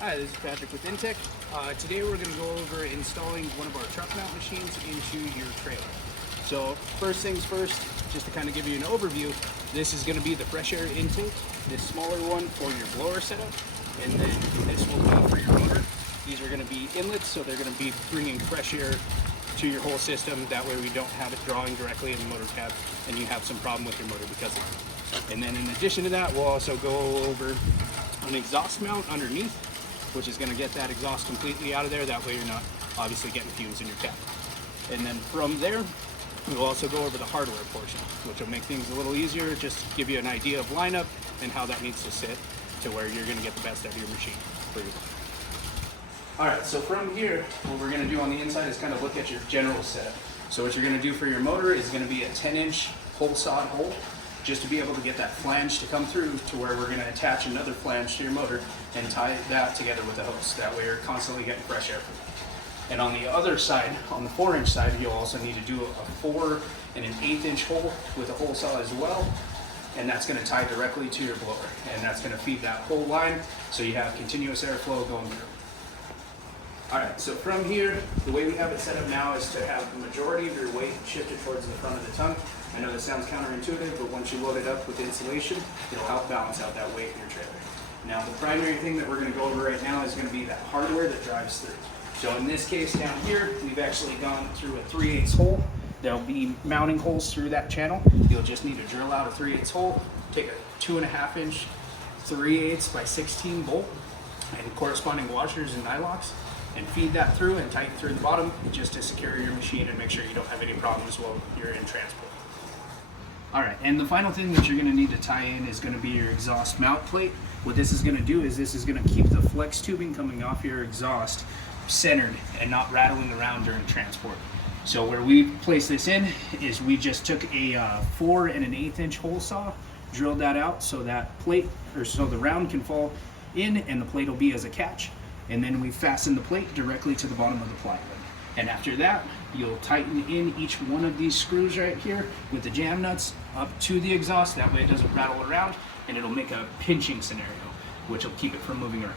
Hi, this is Patrick with Intech. Today we're going to go over installing one of our truck mount machines into your trailer. So first things first, just to kind of give you an overview, this is going to be the fresh air intake, this smaller one for your blower setup, and then this will be for your motor. These are going to be inlets, so they're going to be bringing fresh air to your whole system. That way we don't have it drawing directly in the motor cab and you have some problem with your motor because of it. And then in addition to that, we'll also go over an exhaust mount underneath, which is going to get that exhaust completely out of there. That way you're not obviously getting fumes in your cab. And then from there, we'll also go over the hardware portion, which will make things a little easier, just give you an idea of lineup and how that needs to sit to where you're going to get the best out of your machine for your motor. All right, so from here, what we're going to do on the inside is kind of look at your general setup. So what you're going to do for your motor is going to be a 10-inch hole sawed hole, just to be able to get that flange to come through to where we're going to attach another flange to your motor and tie that together with the hose. That way you're constantly getting fresh air from it. And on the other side, on the 4-inch side, you'll also need to do a 4 and an 1/8-inch hole with a hole saw as well. And that's going to tie directly to your blower. And that's going to feed that whole line so you have continuous airflow going through. All right, so from here, the way we have it set up now is to have the majority of your weight shifted towards the front of the tongue. I know this sounds counterintuitive, but once you load it up with insulation, it'll help balance out that weight in your trailer. Now, the primary thing that we're going to go over right now is going to be that hardware that drives through. So in this case down here, we've actually gone through a 3/8 hole. There'll be mounting holes through that channel. You'll just need to drill out a 3/8 hole, take a 2.5-inch 3/8 by 16 bolt and corresponding washers and nylocks, and feed that through and tighten through the bottom just to secure your machine and make sure you don't have any problems while you're in transport. All right, and the final thing that you're going to need to tie in is going to be your exhaust mount plate. What this is going to do is this is going to keep the flex tubing coming off your exhaust centered and not rattling around during transport. So where we place this in is we just took a 4 and an 1/8-inch hole saw, drilled that out so that plate, or so the round can fall in and the plate will be as a catch. And then we fasten the plate directly to the bottom of the plywood. And after that, you'll tighten in each one of these screws right here with the jam nuts up to the exhaust. That way it doesn't rattle around and it'll make a pinching scenario, which will keep it from moving around.